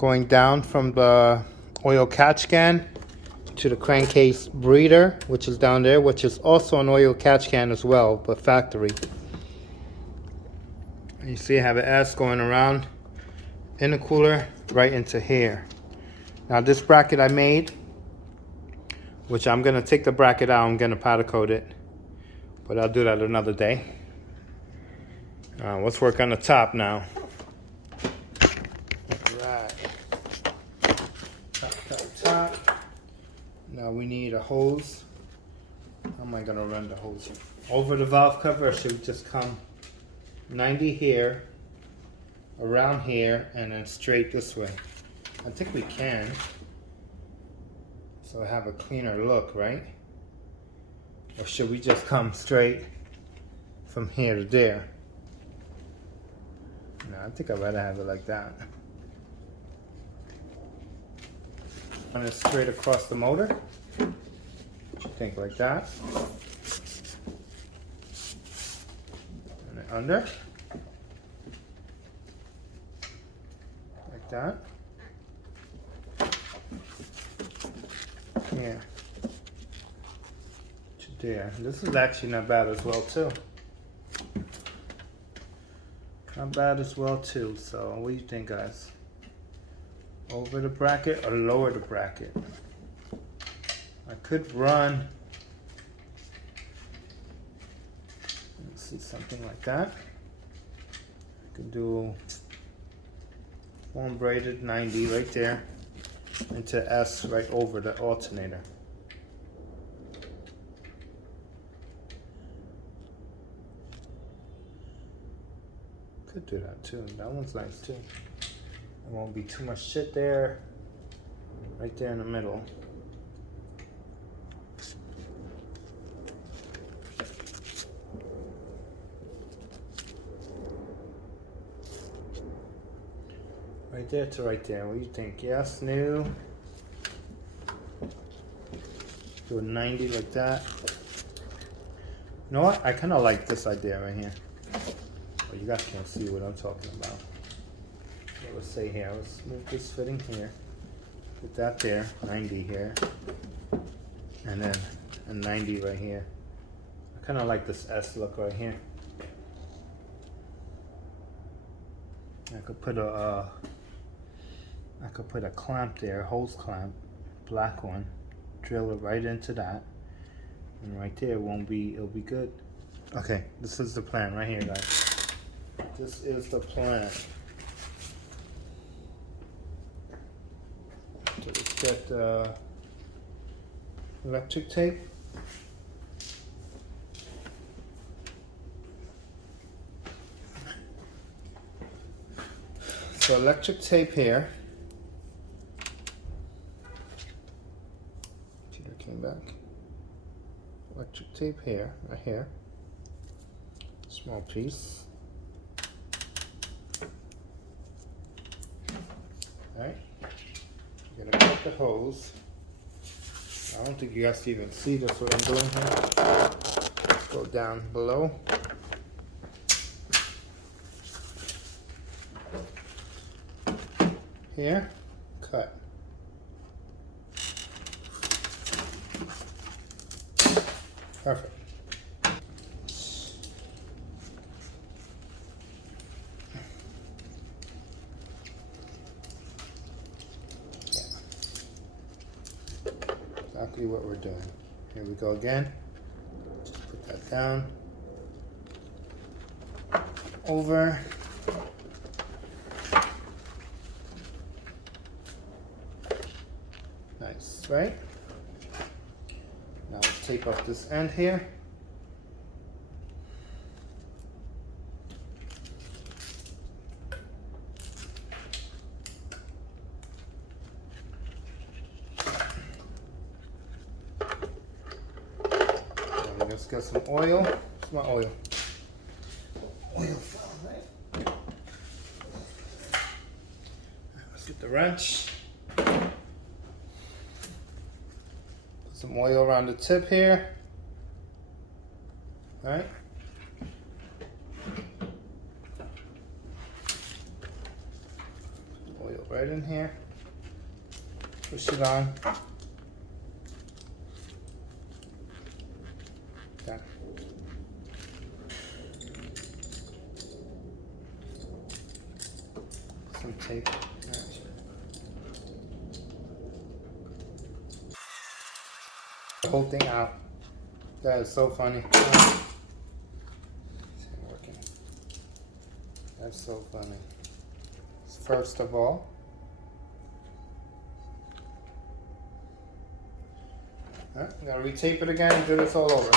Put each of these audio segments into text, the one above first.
going down from the oil catch can to the crankcase breather, which is down there, which is also an oil catch can as well, but factory. And you see I have an S going around in the cooler right into here. Now this bracket I made, which I'm gonna take the bracket out, I'm gonna powder coat it, but I'll do that another day. Let's work on the top now. Alright. Top. Now we need a hose. How am I gonna run the hose? Over the valve cover, should just come 90 here, around here, and then straight this way. I think we can. So I have a cleaner look, right? Or should we just come straight from here to there? No, I think I'd rather have it like that. Run it straight across the motor. What you think, like that? And then under. Like that. Yeah. To there. This is actually not bad as well too. Not bad as well too. So what do you think, guys? Over the bracket or lower the bracket? I could run, let's see, something like that. I could do one braided 90 right there into S right over the alternator. Could do that too. That one's nice too. There won't be too much shit there. Right there in the middle. Right there to right there. What do you think? Yes, new. Do a 90 like that. You know what? I kind of like this idea right here. Well, you guys can't see what I'm talking about. So let's say here, let's move this fitting here. Put that there, 90 here. And then a 90 right here. I kind of like this S look right here. I could put a clamp there, hose clamp, black one. Drill it right into that. And right there it'll be good. Okay, this is the plan right here, guys. This is the plan. So let's get the electric tape. So electric tape here. Peter came back. Electric tape here, right here. Small piece. Alright. You're gonna cut the hose. I don't think you guys can even see this what I'm doing here. Let's go down below. Here, cut. Perfect. Exactly what we're doing. Here we go again. Just put that down. Over. Nice, right? Now let's tape up this end here. Let's get some oil. Where's my oil? Oil foul, right? Let's get the wrench. Put some oil around the tip here. All right. Oil right in here. Push it on. Done. Some tape. The whole thing out. That is so funny. It's not working. That's so funny. First of all, gotta retape it again and do this all over.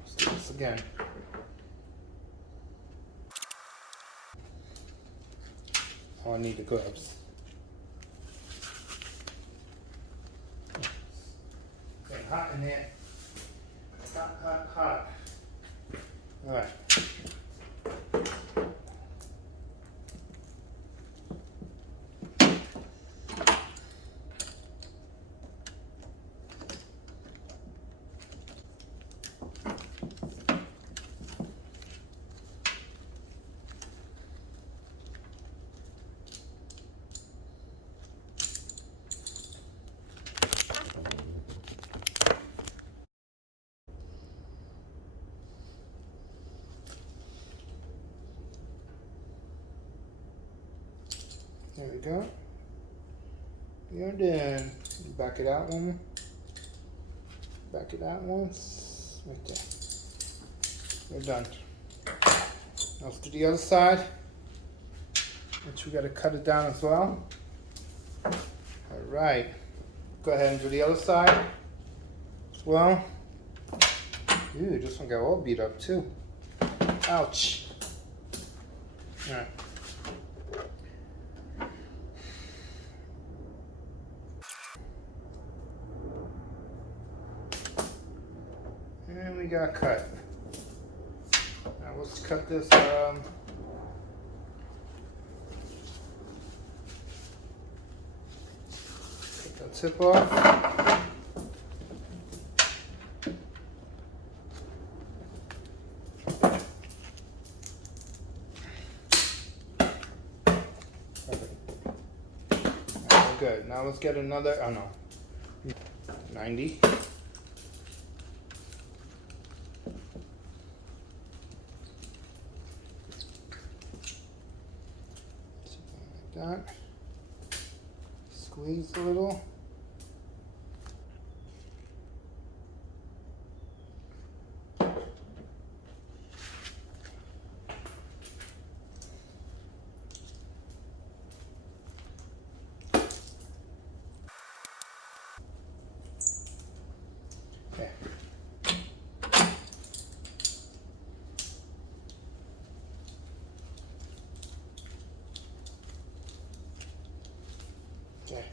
Let's do this again. Oh, I need the gloves. Getting hot in there. Hot, hot, hot. All right. There we go. You're done. Back it out one. Back it out once. Right there. We're done. Now let's do the other side, which we got to cut it down as well. All right. Go ahead and do the other side as well. Ooh, this one got all beat up too. Ouch. All right. And we got cut. Now let's cut this. Take the tip off. Perfect. Right, good. Now let's get another. Oh no. 90. That. Squeeze a little. Okay. Okay.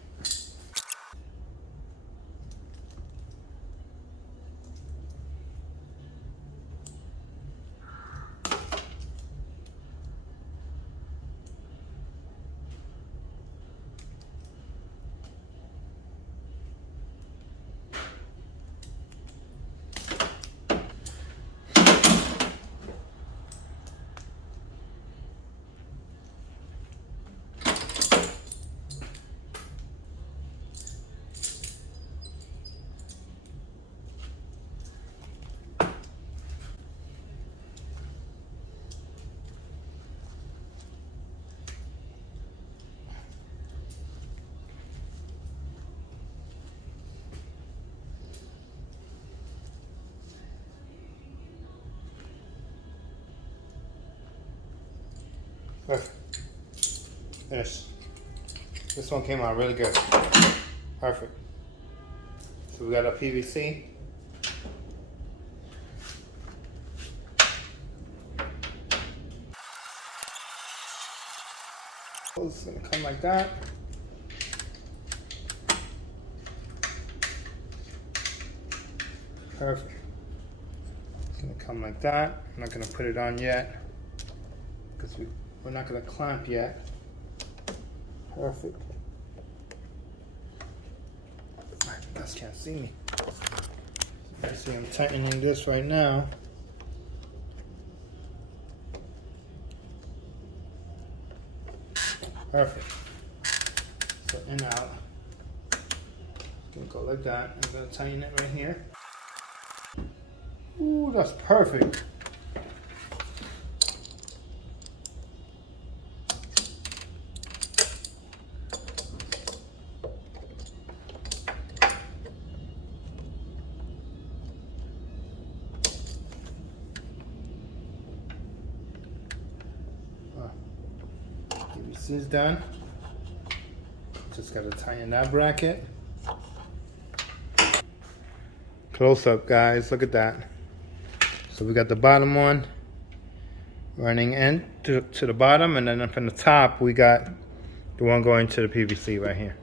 Perfect. Finished. This one came out really good. Perfect. So we got our PVC. It's gonna come like that. Perfect. It's gonna come like that. I'm not gonna put it on yet because we're not gonna clamp yet. Perfect. You guys can't see me. You see I'm tightening this right now. Perfect. So in and out. Gonna go like that. I'm gonna tighten it right here. Ooh, that's perfect. PVC is done. Just gotta tighten that bracket. Close up, guys. Look at that. So we got the bottom one running in to the bottom, and then up in the top we got the one going to the PVC right here.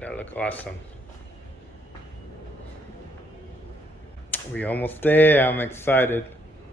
That look awesome. We almost there. I'm excited.